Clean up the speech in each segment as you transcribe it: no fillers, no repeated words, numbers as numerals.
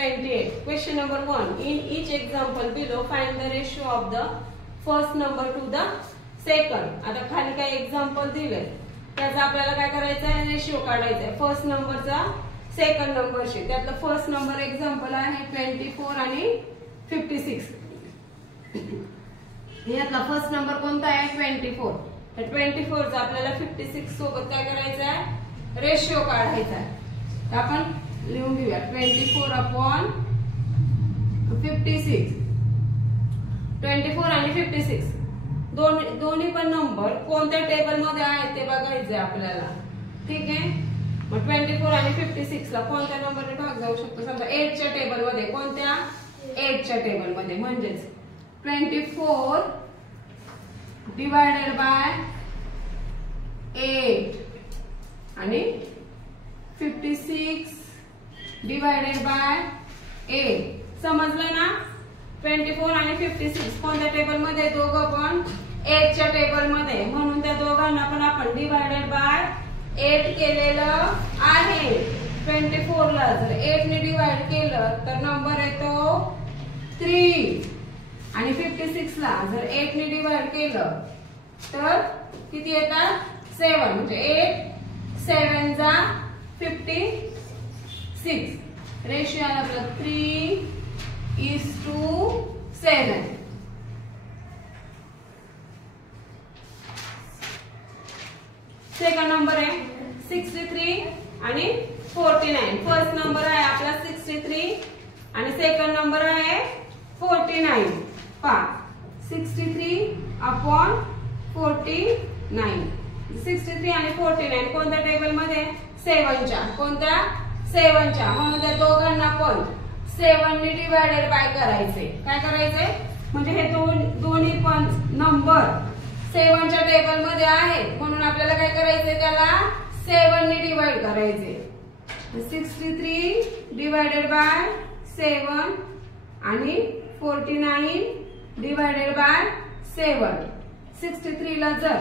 28. Question number 1. In each example below, find the ratio of the first number to the second. आता खाली काय example दिले त्याचा आपल्याला काय करायचं आहे, रेशिओ काढायचा आहे फर्स्ट नंबरचा सेकंड नंबरशी. त्यातला फर्स्ट नंबर एक्झाम्पल आहे 24 आणि 56. यातला फर्स्ट नंबर कोणता आहे 24. तर 24 चा आपल्याला 56 सोबत काय करायचं आहे, रेशिओ काढायचा आहे. आपण लिहून घेऊया 24 अपॉन 56. 24 आणि 56 दोन्ही पण नंबर कोणत्या टेबल मध्ये आहेत ते बघायचे आपल्याला. ठीक आहे. मग 24 आणि 56 ला कोणत्या नंबरने भाग जाऊ शकतो, समजा 8 च्या टेबल मध्ये. कोणत्या 8 च्या टेबल मध्ये. म्हणजेच 24 डिवायडेड बाय 8 आणि 56 डिवायडेड बाय 8. समजलं ना. 24 आणि 56 कोणत्या टेबल मध्ये, दोघं पण 8 च्या टेबल मध्ये. म्हणून त्या दोघांना पण आपण डिवायडेड बाय 8 केलेलं आहे. 24 ला जर 8 ने डिवाइड केलं तर नंबर येतो 3 आणि 56 ला जर 8 ने डिवाइड केलं तर किती येतात 7. म्हणजे 8 7 जा 56. रेशिओ आला आपला 3:7. सेकंड नंबर आहे 63 आणि 49. फर्स्ट नंबर आहे आपला 63 आणि सेकंड नंबर आहे 49. पहा 63 अपॉन 49. 63 आणि 49 कोणत्या टेबल मध्ये, 7 च्या. कोणत्या 7 च्या. म्हणून त्या दोघांना पण 7 ने डिवायडेड बाय करायचे. काय करायचे, म्हणजे हे दोन्ही पण नंबर 7 च्या टेबल मध्ये आहेत. म्हणून आपल्याला काय करायचे, त्याला 7 ने डिवाइड करायचे. 63 डिवायडेड बाय 7 आणि 49 डिवायडेड बाय 7. 63 ला जर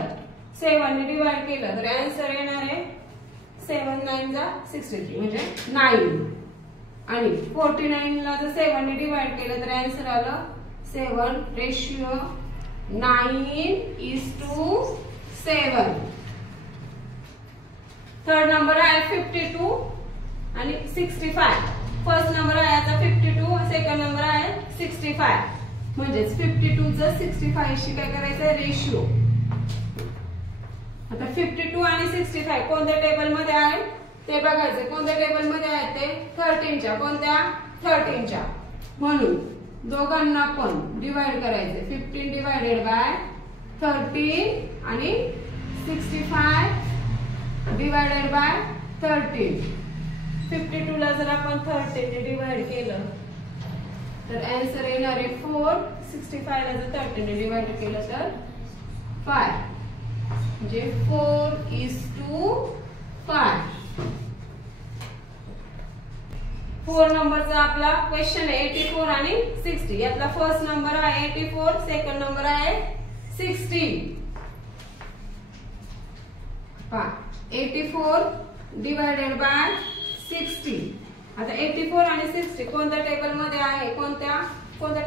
7 ने डिवाइड केलं तर आन्सर येणार आहे 7 9 जा 63 म्हणजे 9. आणि 49 ला जर 7 ने डिवाइड केलं तर आन्सर आलं 7. रेशिओ 9:7. थर्ड नंबर आहे 52 आणि 65. फर्स्ट नंबर आहे याचा 52, सेकंड नंबर आहे 65. म्हणजेच 52 चं 65 शी काय करायचं, रेशिओ. आता 52 आणि 65 कोणत्या टेबल मध्ये आहे ते बघायचे. कोणत्या टेबल मध्ये आहेत ते 13 च्या. कोणत्या 13 च्या. म्हणून दोघांना पण डिवाइड करायचे. 15 डिवायडेड बाय 13 आणि 65 डिवायडेड बाय 13. 52 ला जर आपण 13 ने डिवाइड केलं तर आन्सर येणार आहे 4. 65 ला जर 13 ने डिवाइड केलं तर 5. म्हणजे 4:5. 4 नंबरचा आपला क्वेश्चन आहे 84 आणि 60. यातला फर्स्ट नंबर आहे 84, सेकंड नंबर आहे 60. पहा 84 डिवायडेड बाय 60. आता 84 आणि 60 कोणत्या टेबल मध्ये आहे, कोणत्या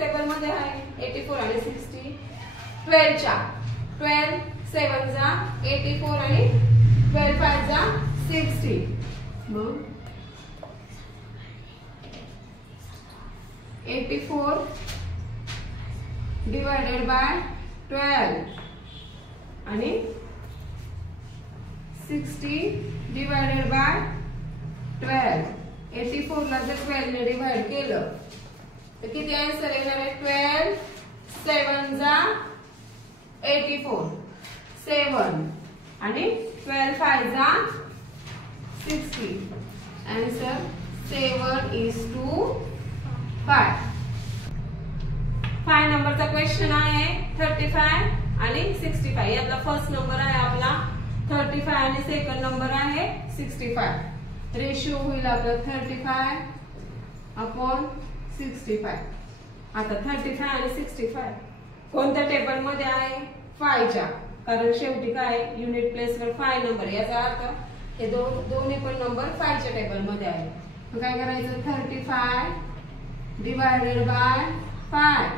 टेबल मध्ये आहे 84 आणि 60, 12 च्या. 12 7 जा 84 आणि 12 5 जा 60. मग 84 डिवायडेड बाय 12 आणि 60 डिवायडेड बाय 12. 84 ला जर 12 ने डिवाइड केलं तर किती आन्सर येणार आहे 12 7 जा 84. 7 आणि 12 5 जा 60. आन्सर 7:5. 5 नंबरचा क्वेश्चन आहे 35 आणि 65. यातला फर्स्ट नंबर आहे आपला 35 आणि सेकंड नंबर आहे 65. रेशिओ होईल आपला 35 अपॉन 65. आता 35 आणि 65 कोणत्या टेबल मध्ये आहे 5 च्या. कारण शेवटी काय युनिट प्लेस वर 5 नंबर. याचा अर्थ हे दोन्ही पण नंबर 5 च्या टेबल मध्ये आहे. काय करायचं 35 divided by 5.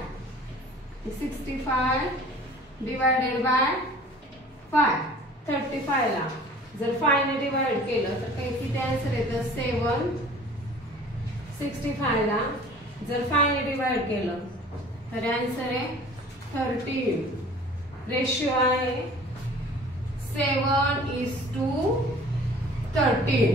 65 divided by 5. 35 ला जर 5 ने डिवाइड केलं तर काही किती आन्सर येतं 7. 65 ला जर 5 ने डिवाइड केलं तर आन्सर आहे 13. रेशियो आहे 7:13.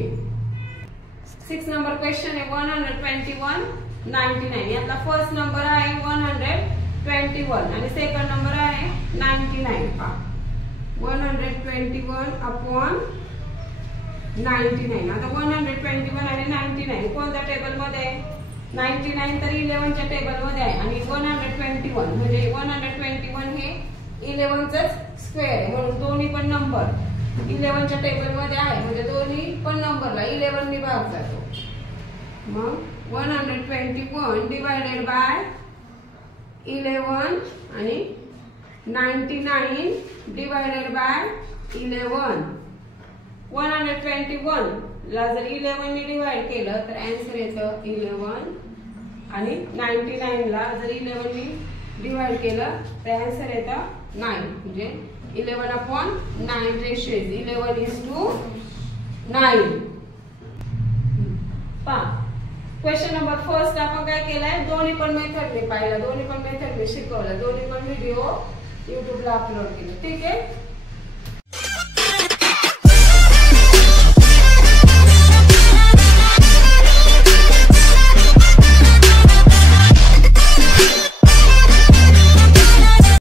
6 नंबर क्वेश्चन आहे 121 99. यातला फर्स्ट नंबर आहे 121 आणि सेकंड नंबर आहे 99. 121/99. आता 121 आणि 99 कोणत्या टेबल मध्ये आहे? 99 तर 11 च्या टेबल मध्ये आहे आणि 121 म्हणजे 121 हे 11 च स्क्वेअर आहे म्हणून दोन्ही पण नंबर 11 च्या टेबल मध्ये आहे म्हणजे दोन्ही पण नंबरला 11 ने भाग जातो. मग 121 डिवाइडेड बाय 11 आणि 99 डिवाइडेड बाय 11. 121 ला जर 11 ने डिवाइड केलं तर आन्सर येतं 11 आणि 99 ला जर 11 ने डिवाइड केलं तर आन्सर येतं 9 म्हणजे 11/9 रेशियो इज 11:9. पहा क्वेश्चन नंबर फर्स्ट आपण काय केलंय दोन्ही पण मेथडने पाहिलं दोन्ही पण मेथडने शिकवलं दोन्ही पण व्हिडिओ YouTube ला अपलोड केले. ठीक आहे.